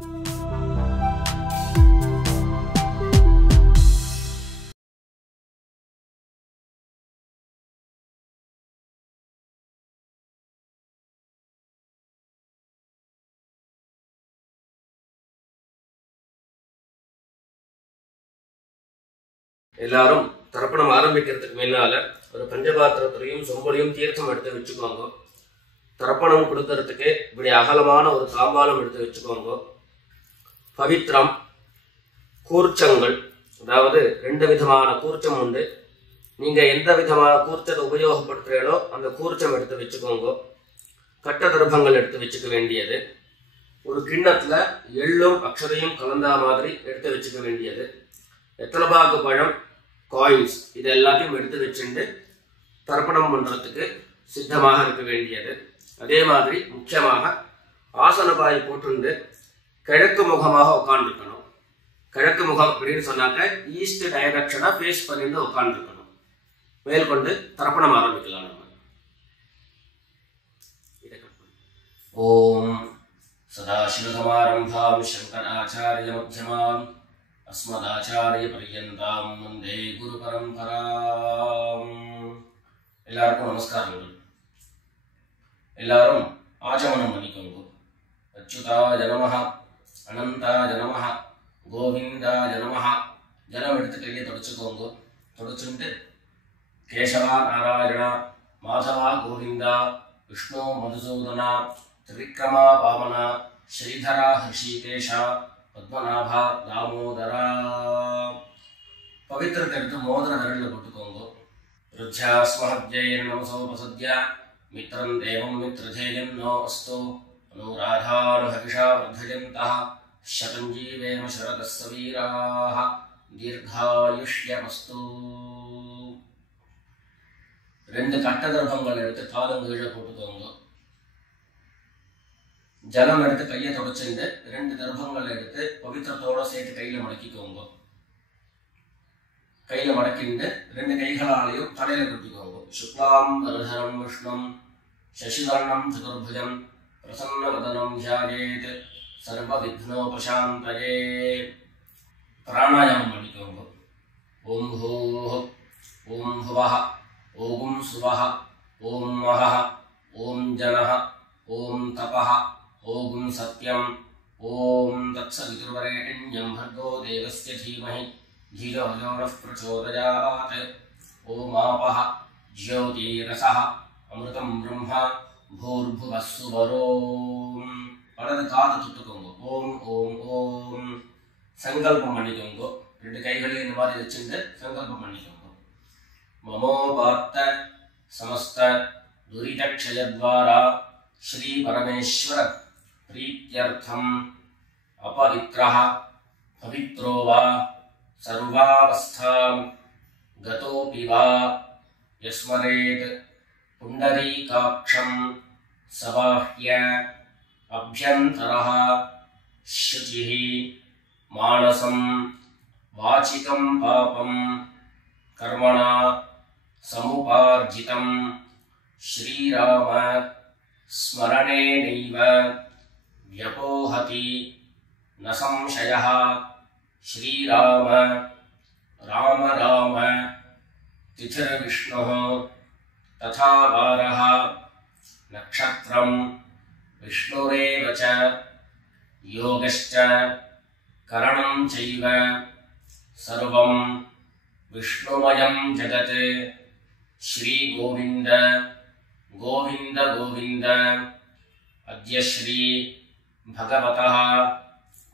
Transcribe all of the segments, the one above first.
எல்லாரும் தர்ப்பணம் ஆரம்பிக்கிறதுக்கு முன்னால ஒரு பஞ்சபாத்திரத்திலையும் சொம்பலையும் தீர்த்தம் எடுத்து வச்சுக்கோங்க. தர்ப்பணம் கொடுக்கறதுக்கு இப்படி அகலமான ஒரு தாம்பாலம் எடுத்து வச்சுக்கோங்க. பவித்திரம், கூர்ச்சங்கள், அதாவது 2 விதமான கூர்ச்சம் உண்டு. நீங்க எந்த விதமான கூர்ச்சத்தை உபயோகப்படுத்துறீங்களோ அந்த கூர்ச்சம் எடுத்து வச்சுக்கோங்க. கட்ட தர்ப்பங்கள் எடுத்து வச்சுக்க வேண்டியது. ஒரு கிண்ணத்துல எள்ளும் அக்ஷதையும் கலந்தா மாதிரி எடுத்து வச்சுக்க வேண்டியது. வெத்தலைபாக்கு பழம், காயின்ஸ், இது எல்லாத்தையும் எடுத்து வச்சுட்டு தர்ப்பணம் பண்றதுக்கு சித்தமாக இருக்க வேண்டியது. அதே மாதிரி முக்கியமாக ஆசனபாய் போட்டு கிழக்கு முகமாக உட்காந்துருக்கணும். கிழக்கு முகம் அப்படின்னு சொன்னாக்க ஈஸ்ட் டைரக்ஷனா ஃபேஸ் பண்ணிட்டு உட்காந்துருக்கணும். மேற்கொண்டு தர்ப்பணம் ஆரம்பிக்கலாம். நம்ம ஓம் சதாசிவசமாரம்பாம் சங்கராச்சாரிய மத்யமாம் அஸ்மதாச்சாரிய பர்யந்தாம் வந்தே குரு பரம்பராம். எல்லாருக்கும் நமஸ்காரங்கள். எல்லாரும் ஆச்சமனம் பண்ணிக்கோங்க. அச்சுதாய நமஹ, அனந்தாய நமஹ, கோவிந்தாய நமஹ. ஜலம் எடுத்து கையை தொடச்சுக்கோங்க. தொடச்சுட்டு கேசவா நாராயணா, மாதவா கோவிந்தா, விஷ்ணு மதுசூதனா, திரிவிக்ரமா வாமனா, ஸ்ரீதரா ஹிருஷிகேஷா, பத்மநாபா தாமோதரா. பவித்திரத்தை எடுத்து மோதிர விரலில் போட்டுக்கோங்க. ருத்யாஸ்மஹத்யைர் நமசோபசத்ய மித்ரம் தேவம் மித்ரதேயம் நோ அஸ்து அனுராதானுஹவிஷா வர்தயந்தः சதம் ஜீவேம சரதஸ்ஸ வீராः தீர்காயுஷ்யமஸ்து. 2 கட்ட தர்ப்பங்கள் எடுத்து காலங்கீழ போட்டுக்கோங்க. ஜலம் எடுத்து கையை தொடச்சுட்டு 2 தர்ப்பங்கள் எடுத்து பவித்திரத்தோட சேர்த்து கையில மடக்கிக்கோங்க. கையில மடக்கிட்டு 2 கைகளாலையும் தலையில குத்திக்கோங்க. சுக்லாம் வரதரம் விஷ்ணும் சசிவர்ணம் சதுர்புஜம் பிரசன்னவதனம் தியாயேத் சர்வ விக்னோபசாந்தயே. பிராணாயாமம் பண்ணிக்கோங்க. ஓம் பூஹ், ஓம் புவஹ, ஓம் சுவஹ, ஓம் மஹஹ, ஓம் ஜனஹ, ஓம் தபஹ, ஓம் சத்யம், ஓம் தத்சவிதுர்வரேண்யம் भर्गो देवस्य धीमहि धियो यो नः प्रचोदयात्. ஓம் ஆபஹ ஜ்யோதிரசஹ அமிர்தம் பிரம்மா பூர்புவः சுவரோம். வலது காது தொட்டுக்கோங்க. ஓம் ஓம் ஓம். சங்கல்பம் பண்ணிக்கோங்க. 2 கைகளையும் இந்த மாதிரி வச்சுட்டு சங்கல்பம் பண்ணிக்கோங்க. மமோபாத்த சமஸ்த துரிதக்ஷயத்வாரா ஸ்ரீ பரமேஸ்வர प्रीत्यर्थम अपवित्रः पवित्रो वा सर्वावस्थां गतोऽपि वा यस्मरेत् पुण्डरीकाक्षं सबाह्य अभ्यन्तरः शुचिः मानसं वाचिकं पापं कर्मणा समुपार्जितं श्रीराम स्मरणेनैव व्यपोहति न संशयः. श्रीराम राम राम तिथिर्विष्णुः तथा वारः नक्षत्रं विष्णुरेव च योगश्च करणं चैव सर्वं विष्णुमयं जगत्. श्री गोविंद गोविंद गोविंद. अद्य श्री भगवतः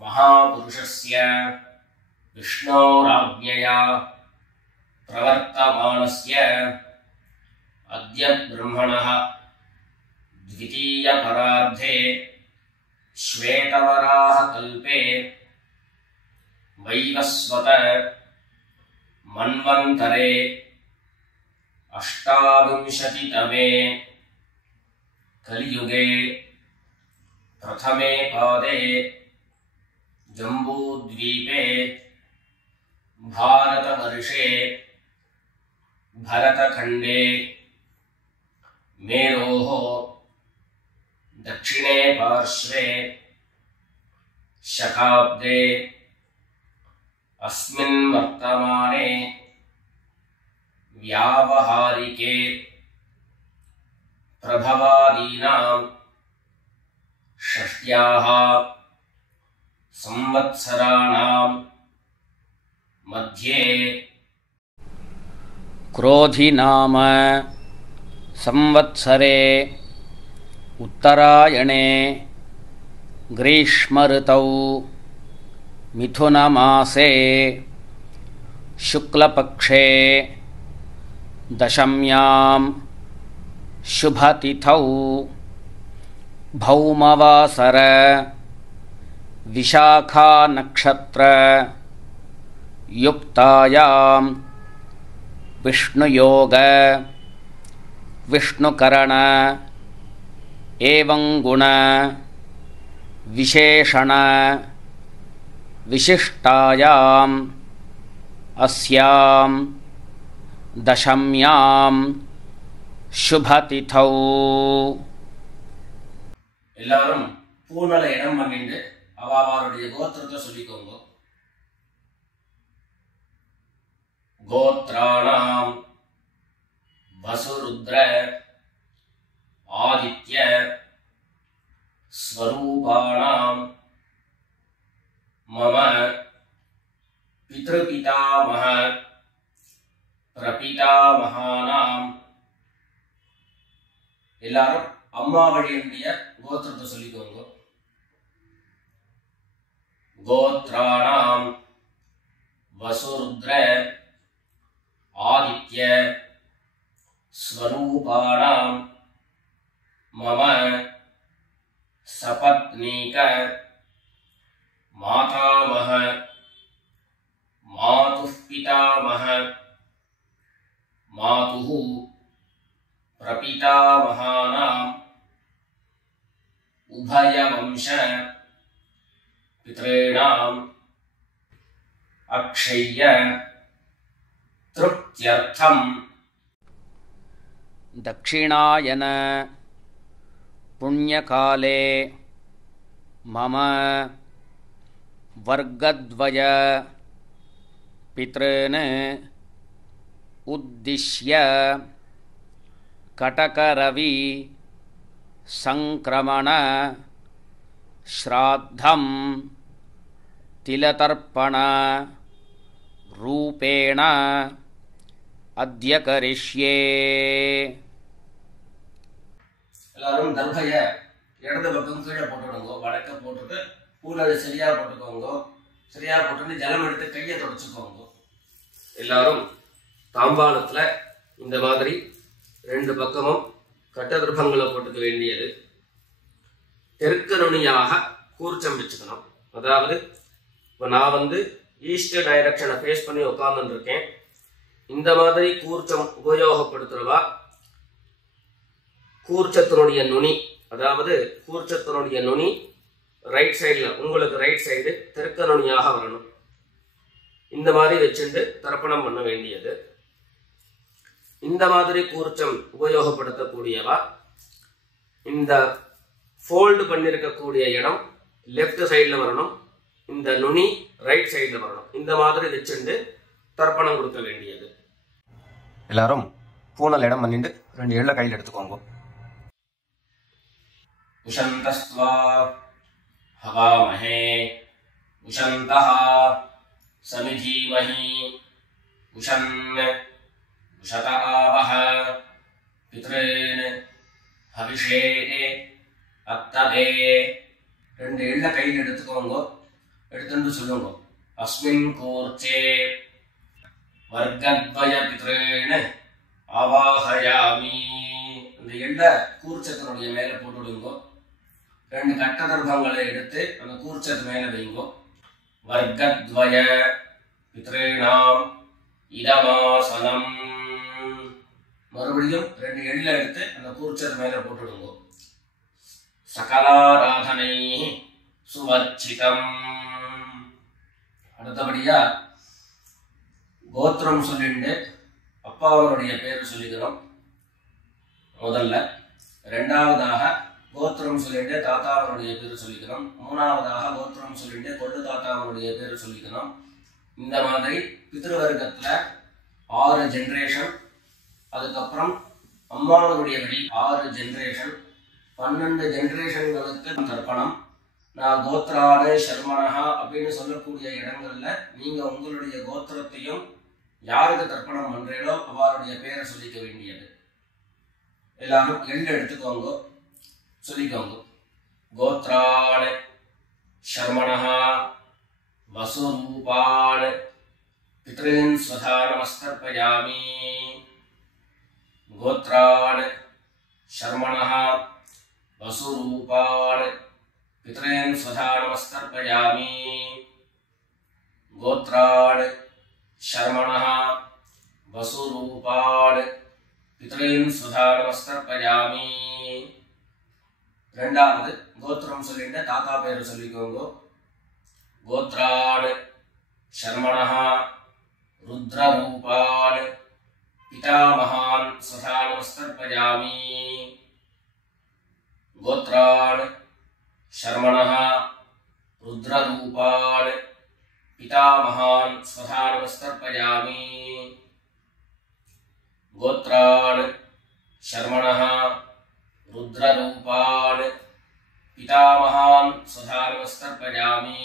महापुरुषस्य विष्णोराज्ञया प्रवर्तमानस्य अद्य ब्रह्मणः द्वितीयपरार्धे श्वेतवराह कल्पे वैवस्वत मन्वन्तरे 28तमे कलियुगे प्रथमे पादे जम्बूद्वीपे भारतवर्षे भरतखण्डे मेरोः दक्षिणे पार्श्वे शकाब्दे अस्मिन् वर्तमाने व्यावहारिके प्रभवादीनां षष्ट्याः संवत्सराणां मध्ये क्रोधि नाम संवत्सरे उत्तरायणे ग्रीष्मऋतौ मिथुनमासे शुक्लपक्षे दशम्यां शुभतिथौ भौमवासर विशाखा नक्षत्र युक्तायां विष्णुयोग विष्णुकरण एवं गुण विशेषण विशिष्टायां अस्यां दशम्यां शुभतिथौ எல்லாரும் பூனல இடம் பண்ணிட்டு அவளுடைய கோத்திரத்தை சொல்லிக்கோங்க. கோத்ராணாம் வசுருத்ர ஆதித்ய ஸ்வரூபாணாம் மம பித்ருபிதாமஹ பிரபிதாமஹானாம். எல்லாரும் அம்மா வழியுடைய கோத்திரத்தை சொல்லிக்கோங்க. கோத்ராணாம் வசுருத்ர ஆதித்ய ஸ்வரூபாணாம் மம சபத்னீக மாதாமஹ மாதுः பிதாமஹ மாதுः பிரபிதாமஹானாம் உபயவம்ச பித்ॄணாம் அக்ஷய்ய திருப்த்யர்த்தம். दक्षिणायन पुण्यकाले मम वर्गद्वय पितॄन् उद्दिश्य कटकरवि संक्रमण श्राद्धं तिलतर्पण रूपेण अद्य करिष्ये. எல்லாரும் தர்பைய இடது பக்கம் கீழே போட்டுடுங்க. வடக்க போட்டுட்டு பூல சரியா போட்டுக்கோங்க. சரியா போட்டுட்டு ஜலம் எடுத்து கையை தொடச்சுக்கோங்க. எல்லாரும் தாம்பாளத்துல இந்த மாதிரி ரெண்டு பக்கமும் கட்ட திருப்பங்களை போட்டுக்க வேண்டியது. தெற்கு நுனியாக கூர்ச்சம் வச்சுக்கணும். அதாவது இப்போ நான் ஈஸ்ட் டைரக்ஷனை ஃபேஸ் பண்ணி உட்கார்ந்து இருக்கேன். இந்த மாதிரி கூர்ச்சம் உபயோகப்படுத்துறவா கூர்ச்சத்தினுடைய நுனி, அதாவது கூர்ச்சத்தினுடைய நுனி ரைட் சைடில், உங்களுக்கு ரைட் சைடு தெற்கு நுனியாக வரணும். இந்த மாதிரி வச்சுட்டு தர்ப்பணம் பண்ண வேண்டியது. இந்த மாதிரி கூர்ச்சம் உபயோகப்படுத்தக்கூடியவா இந்த ஃபோல்டு பண்ணியிருக்கக்கூடிய இடம் லெஃப்ட் சைடில் வரணும். இந்த நுனி ரைட் சைடில் வரணும். இந்த மாதிரி வச்சுட்டு தர்ப்பணம் கொடுக்க வேண்டியது. எல்லாரும் பூனல் இடம் பண்ணிட்டு ரெண்டு எள்ள கையில் எடுத்துக்கோங்க. உஷந்தஸ்த்வா ஹவாமஹே உஷந்தஹ சமிதீமஹி உஷன் உஷத ஆவஹ பித்ரேன் ஹவிஷே அத்ததே. ரெண்டு எள்ள கையில் எடுத்துக்கோங்க. எடுத்துட்டு சொல்லுங்க. அஸ்மின் கூர்ச்சே வர்க்கத்வய பித்ரேன் அவாஹயாமி. இந்த எள்ள கூர்ச்சத்தினுடைய மேல போட்டுடுங்க. ரெண்டு கட்ட தர்பங்களை எடுத்து அந்த கூர்ச்சத்து மேல வைங்க. வர்க்கத்வய பித்ரேணாம் இதமாசனம். மறுபடியும் ரெண்டு எள்ள எடுத்து அந்த கூர்ச்சத்து மேல போட்டுடுங்க. சகலாராதனை சுவர்ச்சிதம். அடுத்தபடியா கோத்திரம் சொல்லிட்டு அப்பாவனுடைய பேர் சொல்லிக்கிறோம் முதல்ல. ரெண்டாவதாக கோத்திரம் சொல்லிட்டு தாத்தாவனுடைய பேர் சொல்லிக்கணும். மூணாவதாக கோத்திரம் சொல்லிட்டு கொள்ளு தாத்தாவனுடைய பேர் சொல்லிக்கணும். இந்த மாதிரி பித்ருவர்க்கத்துல 6 ஜென்ரேஷன், அதுக்கப்புறம் அம்மாவனுடைய வழி 6 ஜென்ரேஷன், 12 ஜென்ரேஷன்களுக்கு தர்ப்பணம். நான் கோத்ரானு சர்மனஹா அப்படின்னு சொல்லக்கூடிய இடங்கள்ல நீங்க உங்களுடைய கோத்திரத்தையும் யாருக்கு தர்ப்பணம் பண்றீங்களோ அவருடைய பேரை சொல்லிக்க வேண்டியது. எல்லாரும் எள்ளு எடுத்துக்கோங்க, சொல்லிக்கோங்க. கோத்ரானு சர்மனஹா வசுரூபான் பித்ரீன் ஸ்வதானமஸ்தர்ப்பயாமி. கோத்ரான் சர்மணः வசுரூபான் பித்ரீன் ஸ்வதானமஸ்தர்ப்பயாமி. கோத்ரான் சர்மணः வசுரூபான் பித்ரீன் ஸ்வதானமஸ்தர்ப்பயாமி. ரெண்டாவது கோத்திரம் சொல்லிட்டு தாத்தா பேர் சொல்லிக்கோங்க. கோத்ரான் சர்மணः ருத்ரரூபான் பிதாமகான் ஸ்வதானமஸ்தர்ப்பயாமி. கோத்ரான் சர்மணः ருத்ரரூபான் பிதாமகான் ஸ்வதானமஸ்தர்ப்பயாமி. கோத்ரான் சர்மணः ருத்ரரூபான் பிதாமகான் ஸ்வதானமஸ்தர்ப்பயாமி.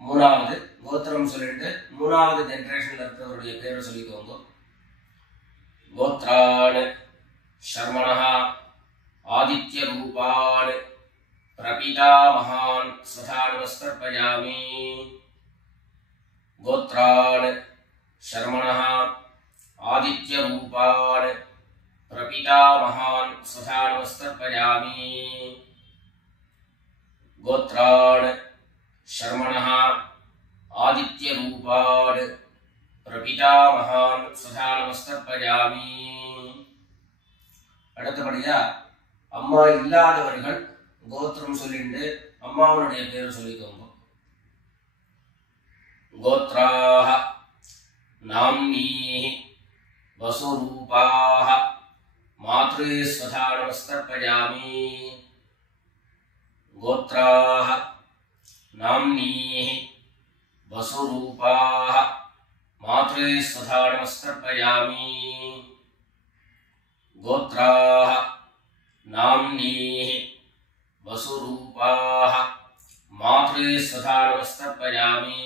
மூணாவது கோத்திரம் சொல்லிட்டு மூணாவது ஜெனரேஷன்ல இருக்கிறவருடைய பேரை சொல்லிக்கோங்க. கோத்ரான் சர்மணः ஆதித்ய ரூபான் பிரபிதாமகான் ஸ்வதானமஸ்தர்ப்பயாமி. கோத்ரான் சர்மணः ஆதித்ய ரூபான் பிரபிதாமகான் ஸ்வதானமஸ்தர்ப்பயாமி. கோத்ரான் சர்மணः ஆதித்ய ரூபான் பிரபிதாமகான் ஸ்வதானமஸ்தர்ப்பயாமி. அடுத்தபடியா அம்மா இல்லாதவர்கள் கோத்திரம் சொல்லிட்டு அம்மாவனுடைய பேர் சொல்லிக்கோங்க. கோத்ராஹ நாம்னீஹ வசுரூபாஹ மாத்ரே ஸ்வதானமஸ்தர்ப்பயாமி. கோத்ராஹ நாம்னீஹ வசுரூபாஹ மாத்ரே ஸ்வதானமஸ்தர்ப்பயாமி. கோத்ராஹ நாம்னீஹ வசுரூபாஹ மாத்ரே ஸ்வதானமஸ்தர்ப்பயாமி.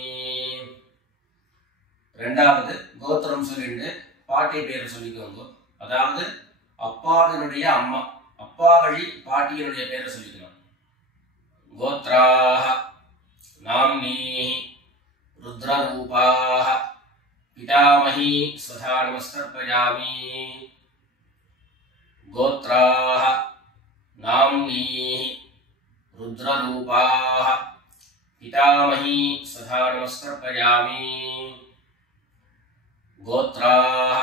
ரெண்டாவது கோத்திரம் சொல்லிட்டு பாட்டி பேர் சொல்லிக்கோங்க. அதாவது அப்பாவினுடைய அம்மா, அப்பா வழி பாட்டியினுடைய பேரை சொல்லிக்கணும். கோத்ராஹ நாம்னீஹ ருத்ரரூபாஹ பிதாமஹி ஸ்வதானமஸ்தர்ப்பயாமி. கோத்ராஹ நாம்னீஹ ருத்ரரூபாஹ பிதாமஹி ஸ்வதானமஸ்தர்ப்பயாமி. கோத்ராஹ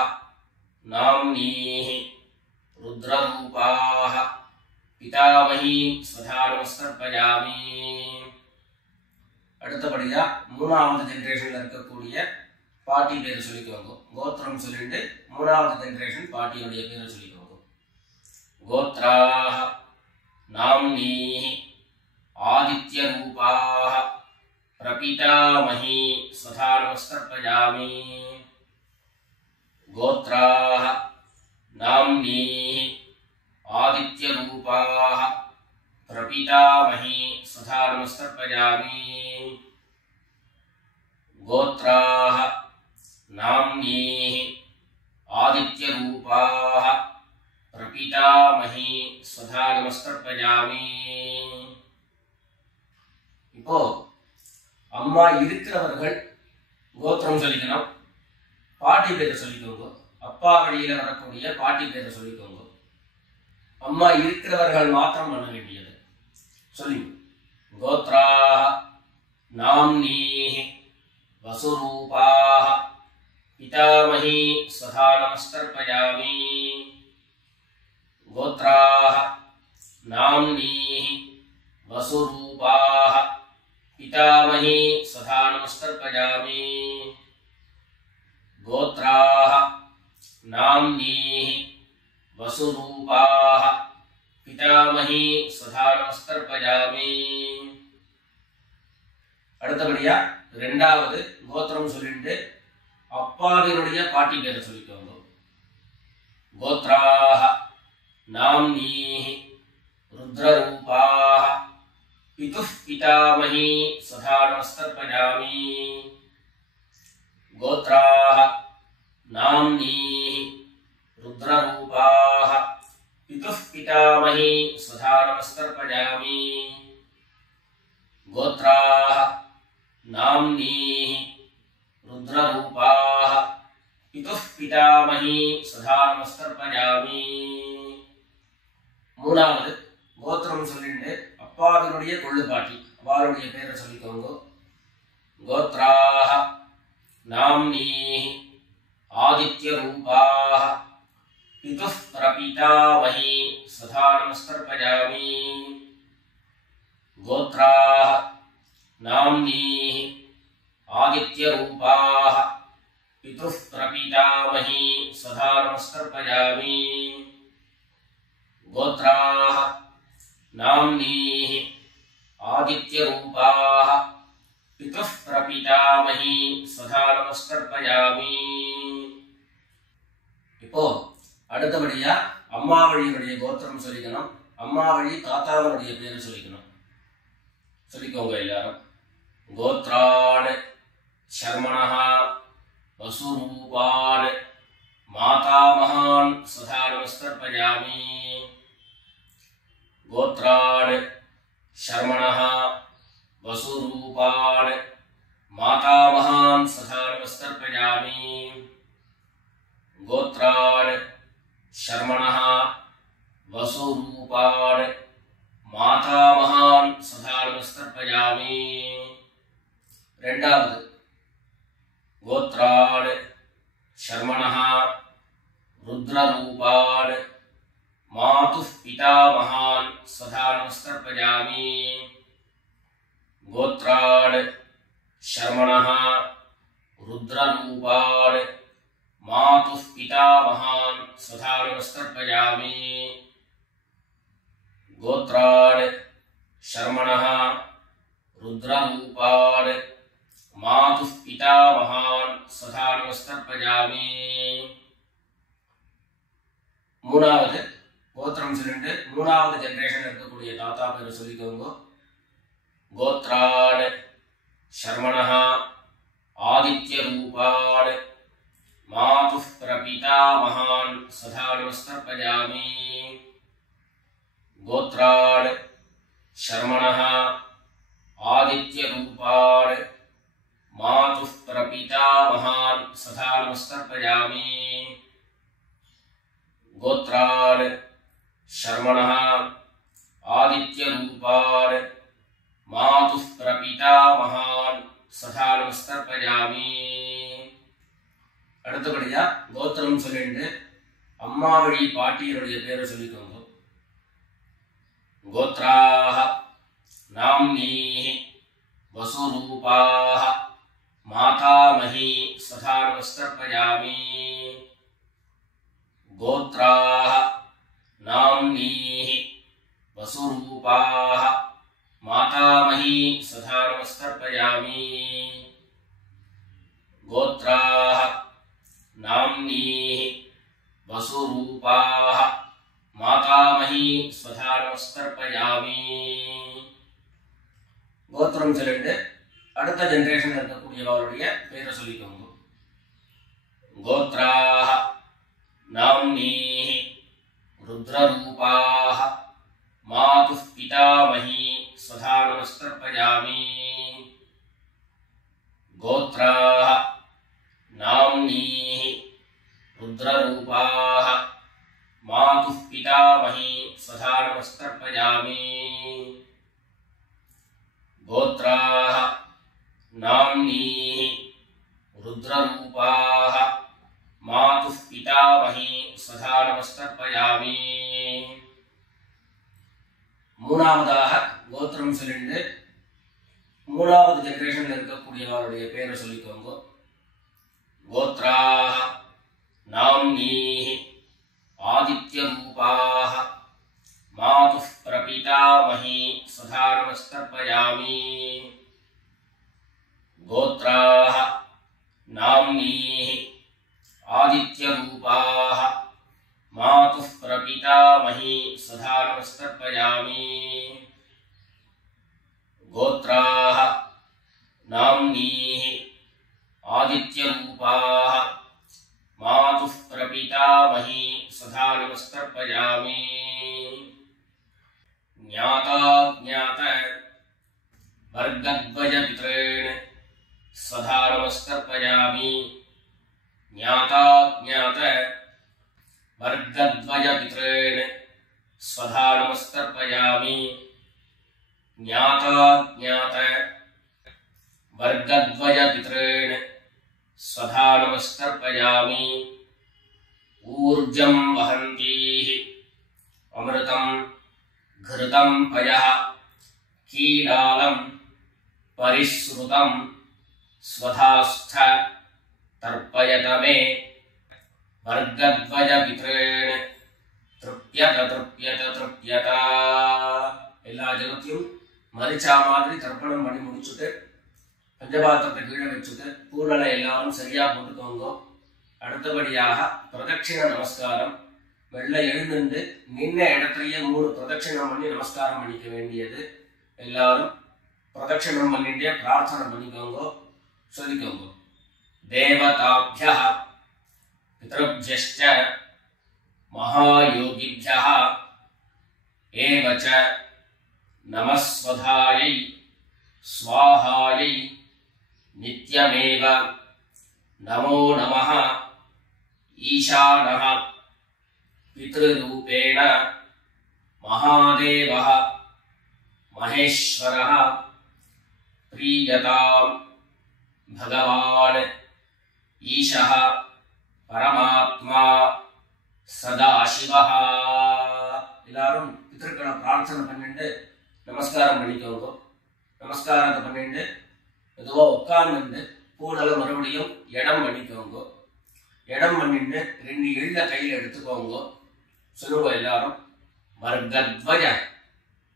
நாம்னீஹ ருத்ரரூபாஹ பிதாமஹி ஸ்வதானமஸ்தர்ப்பயாமி. அடுத்தபடியா மூணாவது ஜெனரேஷன்ல இருக்கக்கூடிய பாட்டி பேர் சொல்லிக்கோங்க. கோத்திரம் சொல்லிட்டு மூணாவது ஜெனரேஷன் பாட்டியுடைய பேர் சொல்லிக்கோங்க. கோத்ராஹ நாம்னீஹ ஆதித்ய ரூபாஹ பிரபிதாமஹி ஸ்வதானமஸ்தர்ப்பயாமி. கோத்ராஹ நாம்னீஹ ஆதித்ய ரூபாஹ பிரபிதாமஹி ஸ்வதானமஸ்தர்ப்பயாமி. கோத்ராஹ நாம்னீஹ ஆதித்ய ரூபாஹ பிரபிதாமஹி ஸ்வதானமஸ்தர்ப்பயாமி. இப்போ அம்மா இருக்கிறவர்கள் கோத்திரம் சொல்லிக்கணும், பாட்டி பேரை சொல்லிக்கோங்க. அப்பா வழியில வரக்கூடிய பாட்டி பேரை சொல்லிக்கோங்க. அம்மா இருக்கிறவர்கள் மாத்திரம் பண்ண வேண்டியது சொல்லி. கோத்ராஹ நாம்னீஹ வசுரூபாஹ பிதாமஹி ஸ்வதானமஸ்தர்ப்பயாமி. கோத்ராஹ நாம்னீஹ வசுரூபாஹ பிதாமஹி ஸ்வதானமஸ்தர்ப்பயாமி. கோத்ராஹ நாம்னீஹ வசுரூபாஹ பிதாமகி சதா நமஸ்தர்ப்பயாமி. அடுத்தபடியா ரெண்டாவது கோத்திரம் சொல்லிட்டு அப்பாவினுடைய பாட்டி பேரை சொல்லிக்கோங்க. கோத்ராஹ நாம்னீஹி ருத்ரரூபாஹ பிதுஹ் பிதாமகி சதா நமஸ்தர்ப்பயாமி. கோத்ராஹ நாம்னீஹி ருத்ரரூபாஹ பிதுஹ் பிதாமகி சதா நமஸ்தர்ப்பயாமி. கோத்ராஹ நாம்னீஹி ருத்ரரூபாஹ பிதுஹ் பிதாமகி சதா நமஸ்தர்ப்பயாமி. மூணாவது கோத்திரம் சொல்லிட்டு அப்பாவினுடைய கொள்ளுப்பாட்டி அவளுடைய பேரை சொல்லிக்கோங்க. கோத்ராஹ நாம்னீஹி ஆதித்யரூபாஹ பிதுஹ் பிரபிதாமகி சதா நமஸ்தர்ப்பயாமி. கோத்ராஹ நாம்னீஹி ஆதித்யரூபாஹ பிதுஹ் பிரபிதாமகி சதா நமஸ்தர்ப்பயாமி. கோத்ராஹ நாம்னீஹி ஆதித்யரூபாஹ பிதுஹ் பிரபிதாமகி சதா நமஸ்தர்ப்பயாமி. இப்போ அடுத்தபடியா அம்மா வழியினுடைய கோத்திரம் சொல்லிக்கணும். அம்மா வழி தாத்தாவனுடைய பேரு சொல்லிக்கணும். சொல்லிக்கோங்க எல்லாரும். கோத்ரான் சர்மணஹ வசுரூபான் மாதாமகான் சதா நமஸ்தர்ப்பயாமி. கோத்ரான் சர்மணஹ வசுரூபான் மாதாமகான் சதா நமஸ்தர்ப்பயாமி. கோத்ரான் சர்மணஹ வசுரூபான் மாதாமகான் சதா நமஸ்தர்ப்பயாமி. ரெண்டாவது கோத்ரான் சர்மணஹ ருத்ரரூபான் மாதுஹ் பிதாமகான் சதா நமஸ்தர்ப்பயாமி. கோத்ரான் சர்மணஹ ருத்ரரூபான் மாதுஹ் பிதாமகான் சதா நமஸ்தர்ப்பயாமி. கோத்ரான் சர்மணஹ ருத்ரரூபான் மாதுஹ் பிதாமகான் சதா நமஸ்தர்ப்பயாமி. மூணாவது கோத்திரம் சொல்லிட்டு மூணாவது ஜெனரேஷன் இருக்கக்கூடிய தாத்தா பேர் சொல்லிக்கோங்க. கோத்ரான் சர்மணஹ ஆதித்யரூபான் மாதுஹ் பிரபிதாமகான் சதா நமஸ்தர்ப்பயாமி. கோத்ரான் சர்மணஹ ஆதித்யரூபான் மாதுஹ் பிரபிதாமகான் சதா நமஸ்தர்ப்பயாமி. கோத்ரான் சர்மணஹ ஆதித்யரூபான் மாதுஹ் பிரபிதாமகான் சதா நமஸ்தர்ப்பயாமி. அடுத்தபடியா கோத்திரம் சொல்லிட்டு அம்மா வழி பாட்டியருடைய பேரை சொல்லிக்கோங்க. கோத்ராஹ நாம்னீஹி வசுரூபாஹ மாதாமகி சதா நமஸ்தர்ப்பயாமி. கோத்ராஹ நாம்னீஹி வசுரூபாஹ மாதாமகி சதா நமஸ்தர்ப்பயாமி. கோத்ராஹ நாம்னீஹி வசுரூபாஹ மாதாமகி சதா நமஸ்தர்ப்பயாமி. கோத்திரம் சொல்லிட்டு அடுத்த ஜெனரேஷன் இருக்கக்கூடியவருடைய பேரை சொல்லிக்கோங்க. கோத்ராஹ நாம்னீஹி ருத்ரரூபாஹ மாதுஹ் பிதாமகி சதா நமஸ்தர்ப்பயாமி. கோத்ராஹ நாம்னீஹி ருத்ரரூபாஹ மாதுஹ் பிதாமகி சதா நமஸ்தர்ப்பயாமி. கோத்ராஹ நாம்னீஹி ருத்ரரூபாஹ மாதுஹ் பிதாமகி சதா நமஸ்தர்ப்பயாமி. மூணாவதாக கோத்திரம் சொல்லிட்டு மூணாவது ஜெனரேஷன்ல இருக்கக்கூடியவருடைய பேரை சொல்லிக்கோங்க. கோத்ராஹ நாம்னீஹி ஆதித்யரூபாஹ मातुः प्रपितामही स्वधा नमस्तर्पयामि गोत्राः नाम्नीः आदित्यरूपाः मातुः प्रपितामही स्वधा नमस्तर्पयामि गोत्राः नाम्नीः आदित्यरूपाः मातुः प्रपितामही स्वधा नमस्तर्पयामि ज्ञाता ज्ञात वर्गद्वयपितॄन् स्वधा नमस्तर्पयामि ज्ञाता ज्ञात वर्गद्वयपितॄन् स्वधा नमस्तर्पयामि ज्ञाता ज्ञात वर्गद्वयपितॄन् स्वधा नमस्तर्पयामि ऊर्जं वहन्तीः अमृतं घृतं पयः कीलालं परिश्रुतं स्वधास्थ तर्पयत मे वर्गद्वयपितॄन् तृप्यत तृप्यत तृप्यत எல்லா ஜனத்தையும் மரிச்சா மாதிரி தர்ப்பணம் பண்ணி முடிச்சுட்டு பஞ்சபாத்திரத்தை கீழே வச்சுட்டு பூரணை எல்லாரும் சரியா போட்டுக்கோங்க. அடுத்தபடியாக பிரதட்சிண நமஸ்காரம். வெள்ளை எழுந்துண்டு நின்ன இடத்துலயே 3 பிரதட்சிணம் பண்ணி நமஸ்காரம் பண்ணிக்க வேண்டியது. எல்லாரும் பிரதட்சிணம் பண்ணிட்டே பிரார்த்தனை பண்ணிக்கோங்க, சொல்லிக்கோங்க. தேவதாப்யः பித்ருப்யश्च மகாயோகிभ्यः एव च नमस्वधायै स्वाहायै नित्यमेव नमो नमः ईशानः पितृरूपेण महादेवः महेश्वरः प्रीयतां भगवान् ईशः परमात्मा सदाशिवः. எல்லாரும் பித்ருக்களை பிரார்த்தனை பண்ணிட்டு நமஸ்காரம் பண்ணிக்கோங்க. நமஸ்காரத்தை பண்ணிட்டு மெதுவா உட்கார்ந்து பூனல மறுபடியும் இடம் பண்ணிக்கோங்க. இடம் பண்ணிட்டு 2 எள்ள கையில எடுத்துக்கோங்க. சொல்லுங்க எல்லாரும் வர்கத்வய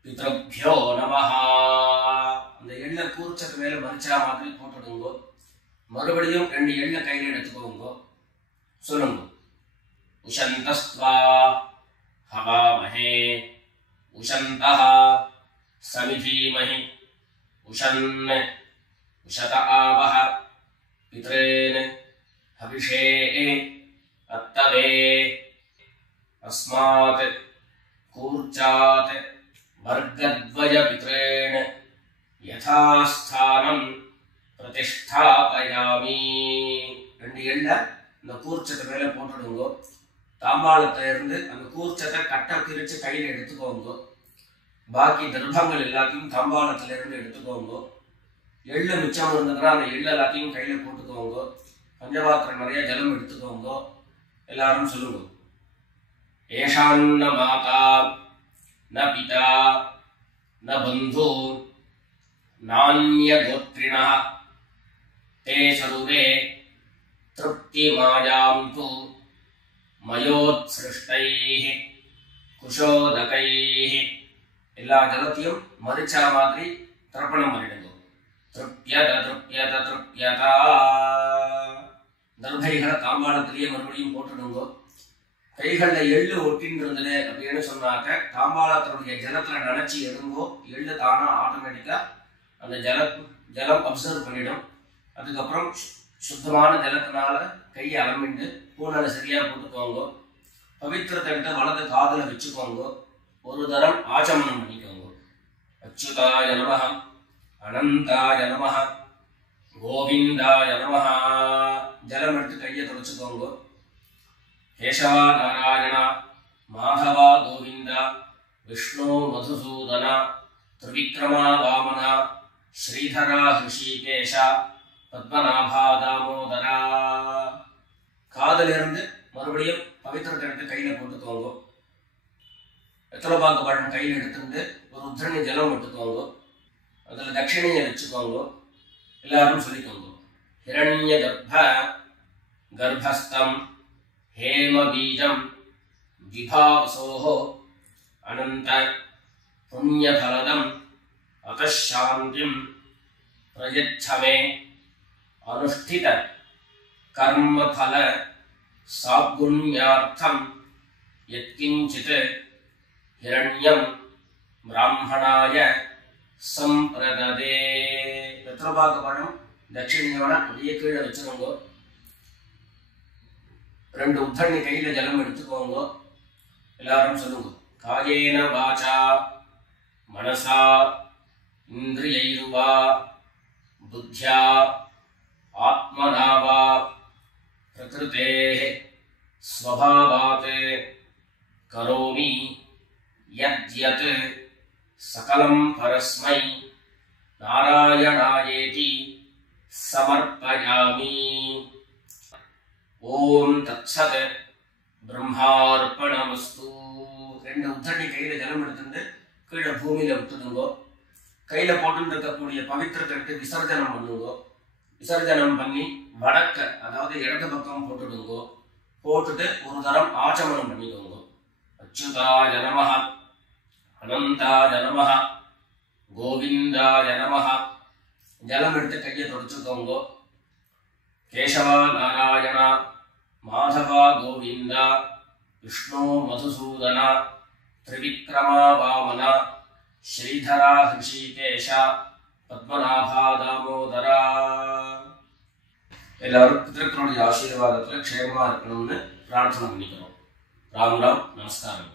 பித்ருப்யோ நமஹ. அந்த எள்ள கூர்ச்சத்து மேல மரிச்சா மாதிரி போட்டுடுங்க. மறுபடியும் 2 எள்ள கையில எடுத்துக்கோங்க. சொல்லுங்க உஷந்தஸ்த்வா हवामहे उशन्तः समिधीमहि उशन् उशत आवः पितॄन् हविषे अत्तवे अस्मात् कूर्चात् वर्गद्वयपितॄन् यथास्थानं प्रतिष्ठापयामि. 2 எள்ள இந்த கூர்ச்சத்து மேல போட்டுடுங்க. தாம்பாளத்துல இருந்து அந்த கூர்ச்சத்தை கட்ட பிரிச்சு கையில எடுத்துக்கோங்க. பாக்கி தர்ப்பங்கள் எல்லாத்தையும் தாம்பாளத்துல இருந்து எடுத்துக்கோங்க. எள்ளு மிச்சம் இருந்ததுன்னா அந்த எள்ளு எல்லாத்தையும் கையில போட்டுக்கோங்க. பஞ்சபாத்திரம் நிறைய ஜலம் எடுத்துக்கோங்க. எல்லாரும் சொல்லுங்க ஏஷான்ன மாதா ந பிதா ந பந்து நான்ய கோத்ரிணः தே சர்வே திருப்தி மாயாம் து மயோத்ஸ்ருஷ்டைः குஷோதகைः. எல்லா ஜலத்தையும் மரிச்சா மாதிரி தர்ப்பணம் பண்ணிடுங்க. திருப்யத திருப்யத திருப்யதா. தர்பைகளை தாம்பாளத்திலேயே மறுபடியும் போட்டுடுங்க. கைகள்ல எள்ளு ஒட்டின்னு இருந்தது அப்படின்னு சொன்னாக்க தாம்பாளத்தினுடைய ஜலத்துல நினைச்சு எடுங்கோ. எள்ளு தானா ஆட்டோமேட்டிக்கா அந்த ஜலம் அப்சர்வ் பண்ணிடும். அதுக்கப்புறம் சுத்தமான ஜலத்தினால கையை அலம்பிண்டு பூனலை சரியா போட்டுக்கோங்க. பவித்திரத்தை விட்டு வலது காதுல வச்சுக்கோங்க. ஒரு தரம் ஆச்சமனம் பண்ணிக்கோங்க. அச்சுதாய நமஹ அனந்தாய நமஹ கோவிந்தாய நமஹ. ஜலம் எடுத்து கையை தொடச்சுக்கோங்க. கேசவா நாராயண மாதவா கோவிந்த விஷ்ணு மதுசூதன திரிவிக்ரமா வாமன ஸ்ரீதரா ஹிருஷிகேஷ பத்மநாபா தாமோதரா. காதல இருந்து மறுபடியும் பவித்திரத்தை எடுத்து கையில போட்டுக்கோங்க. வெத்தலைப்பாக்கு பழம் கையில் எடுத்துட்டு ஒரு உத்திரணி ஜலம் விட்டுக்கோங்க. அதுல தட்சிணையை வச்சுக்கோங்க. எல்லாரும் சொல்லிக்கோங்க ஹிரண்ய கர்ப்பஸ்தம் हेम बीजं विभावसोः अनंत पुण्यफलदम अतः शांतिं प्रयच्छ मे अनुष्ठित कर्मफल सागुण्यार्थं यत्किंचित् हिरण्यं ब्राह्मणाय संप्रददे. வெத்தலைபாக்கு பழம் தட்சிணையோட அப்படியே கீழே வச்சுக்கோங்க. 2 உத்தரணி கையில ஜலம் எடுத்துக்கோங்க. எல்லாரும் சொல்லுங்க. காயேன வாசா மனசா இந்திரியைர்வா புத்யா ஆத்மனா வா பிரகிருதேஹ ஸ்வபாவாத் கரோமி யத்யத் சகலம் பரஸ்மை நாராயணாயேதி சமர்ப்பயாமி. ஓம் தத்சத் பிரம்மார்ப்பணமஸ்து. 2 உத்தரணி கையில ஜலம் எடுத்துட்டு கீழே பூமியில விட்டுடுங்கோ. கையில போட்டு இருக்கக்கூடிய பவித்திரத்தை விசர்ஜனம் பண்ணுங்கோ. விசர்ஜனம் பண்ணி வடக்க அதாவது இடது பக்கம் போட்டுடுங்கோ. போட்டுட்டு ஒரு தரம் ஆச்சமனம் பண்ணிக்கோங்க. அச்சுதாய நமஹ அனந்தாய நமஹ கோவிந்தாய நமஹ. ஜலம் எடுத்து கையை தொடச்சுக்கோங்க. கேசவா நாராயண மாதவா கோவிந்தா விஷ்ணு மதுசூதன திரிவிக்ரமா வாமன ஸ்ரீதரா ஹிருஷிகேஷ பத்மநாபா தாமோதரா. எல்லாரும் பிதர்களுடைய ஆசீர்வாதத்துல க்ஷேமமா இருக்கணும்னு பிரார்த்தனை பண்ணிக்கிறோம். ராம் ராம். நமஸ்காரம்.